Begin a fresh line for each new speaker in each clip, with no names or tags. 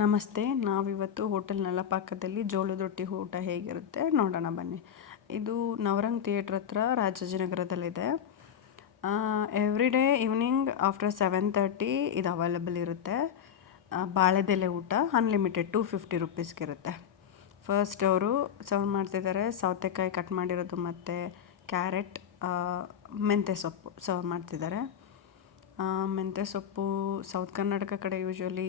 ನಮಸ್ತೆ, ನಾವಿವತ್ತು ಹೋಟೆಲ್ ನಲಪಾಕದಲ್ಲಿ ಜೋಳದ ರೊಟ್ಟಿ ಊಟ ಹೇಗಿರುತ್ತೆ ನೋಡೋಣ ಬನ್ನಿ. ಇದು ನವರಂಗ್ ಥಿಯೇಟ್ರ್ ಹತ್ರ ರಾಜಾಜಿನಗರದಲ್ಲಿದೆ every day evening after seven thirty ಇದು ಅವೈಲಬಲ್ ಇರುತ್ತೆ. ಬಾಳೆದೆಲೆ ಊಟ ಅನ್ಲಿಮಿಟೆಡ್ ಟು ಫಿಫ್ಟಿ ರುಪೀಸ್ಗೆ ಇರುತ್ತೆ. ಫಸ್ಟ್ ಅವರು ಸರ್ವ್ ಮಾಡ್ತಿದ್ದಾರೆ, ಸೌತೆಕಾಯಿ ಕಟ್ ಮಾಡಿರೋದು ಮತ್ತು ಕ್ಯಾರೆಟ್ ಮೆಂತ್ಯ ಸೊಪ್ಪು ಸರ್ವ್ ಮಾಡ್ತಿದ್ದಾರೆ. ಮೆಂತ್ಯ ಸೊಪ್ಪು ಸೌತ್ ಕರ್ನಾಟಕ ಕಡೆ ಯೂಶ್ವಲಿ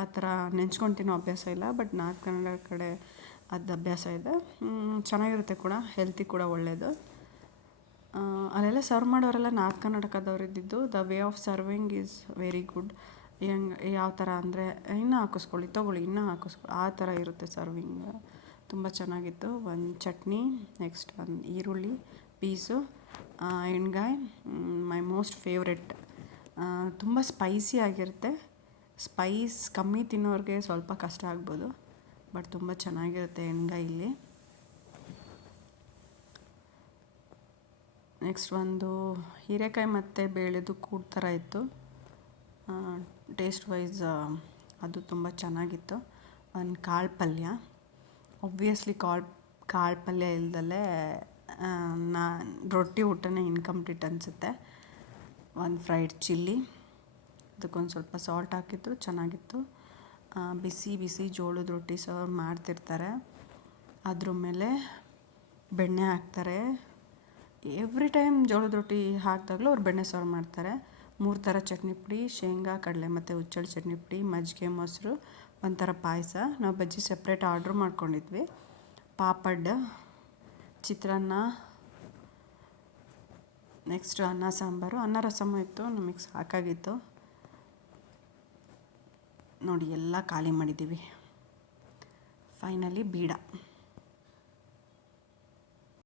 ಆ ಥರ ನೆಂಚ್ಕೊಂಡು ತಿನ್ನೋ ಅಭ್ಯಾಸ ಇಲ್ಲ ಬಟ್ ನಾರ್ತ್ ಕನ್ನಡ ಕಡೆ ಅದು ಅಭ್ಯಾಸ ಇದೆ. ಚೆನ್ನಾಗಿರುತ್ತೆ ಕೂಡ ಹೆಲ್ತಿ ಕೂಡ ಒಳ್ಳೆಯದು ಅಲ್ಲೆಲ್ಲ ಸರ್ವ್ ಮಾಡೋರೆಲ್ಲ ನಾರ್ತ್ ಕರ್ನಾಟಕದವ್ರು ಇದ್ದಿದ್ದು the way of serving is very good ಹೆಂಗ್, ಯಾವ ಥರ ಅಂದರೆ, ಇನ್ನೂ ಹಾಕಿಸ್ಕೊಳ್ಳಿ, ತೊಗೊಳ್ಳಿ, ಇನ್ನೂ ಹಾಕಿಸ್ಕೊಳ್ಳಿ, ಆ ಥರ ಇರುತ್ತೆ ಸರ್ವಿಂಗ್ ತುಂಬ ಚೆನ್ನಾಗಿತ್ತು. ಒಂದು ಚಟ್ನಿ ನೆಕ್ಸ್ಟ್ ಒಂದು ಈರುಳ್ಳಿ ಪೀಸು ಎಣ್ಗಾಯಿ ಮೈ ಮೋಸ್ಟ್ ಫೇವ್ರೆಟ್ ತುಂಬ ಸ್ಪೈಸಿ ಆಗಿರುತ್ತೆ. ಸ್ಪೈಸ್ ಕಮ್ಮಿ ತಿನ್ನೋರಿಗೆ ಸ್ವಲ್ಪ ಕಷ್ಟ ಆಗ್ಬೋದು, ಬಟ್ ತುಂಬ ಚೆನ್ನಾಗಿರುತ್ತೆ ಎಣ್ಗಾಯಿ ಇಲ್ಲಿ. ನೆಕ್ಸ್ಟ್ ಒಂದು ಹೀರೆಕಾಯಿ ಮತ್ತು ಬೇಳೆದು ಕೂಡ ಥರ ಇತ್ತು. ಟೇಸ್ಟ್ ವೈಸ್ ಅದು ತುಂಬ ಚೆನ್ನಾಗಿತ್ತು. ಒಂದು ಕಾಳು ಪಲ್ಯ. ಒಬ್ವಿಯಸ್ಲಿ ಕಾಳು ಕಾಳು ಪಲ್ಯ ಇಲ್ದಲೇ ನಾ, ರೊಟ್ಟಿ ಊಟನೇ ಇನ್ಕಂಪ್ಲೀಟ್ ಅನಿಸುತ್ತೆ. ಒಂದು ಫ್ರೈಡ್ ಚಿಲ್ಲಿ ಅದಕ್ಕೊಂದು ಸ್ವಲ್ಪ ಸಾಲ್ಟ್ ಹಾಕಿದ್ರು, ಚೆನ್ನಾಗಿತ್ತು. ಬಿಸಿ ಬಿಸಿ ಜೋಳದ ರೊಟ್ಟಿ ಸರ್ವ್ ಮಾಡ್ತಿರ್ತಾರೆ. ಅದ್ರ ಮೇಲೆ ಬೆಣ್ಣೆ ಹಾಕ್ತಾರೆ. ಎವ್ರಿ ಟೈಮ್ ಜೋಳದ ರೊಟ್ಟಿ ಹಾಕಿದಾಗಲೂ ಅವ್ರು ಬೆಣ್ಣೆ ಸರ್ವ್ ಮಾಡ್ತಾರೆ. ಮೂರು ಥರ ಚಟ್ನಿ ಪುಡಿ, ಶೇಂಗಾ, ಕಡಲೆ ಮತ್ತು ಉಚ್ಚಳ ಚಟ್ನಿ ಪುಡಿ, ಮಜ್ಜಿಗೆ, ಮೊಸರು, ಒಂಥರ ಪಾಯಸ. ನಾವು ಬಜ್ಜಿ ಸಪ್ರೇಟ್ ಆರ್ಡ್ರ್ ಮಾಡ್ಕೊಂಡಿದ್ವಿ. ಪಾಪಡ್, ಚಿತ್ರಾನ್ನ ನೆಕ್ಸ್ಟ್ ಅನ್ನ ಸಾಂಬಾರು. ಅನ್ನ ರಸಮು ಇತ್ತು, ನಮಗೆ ಸಾಕಾಗಿತ್ತು. ನೋಡಿ ಎಲ್ಲ ಖಾಲಿ ಮಾಡಿದ್ದೀವಿ. ಫೈನಲಿ ಬೀಡ.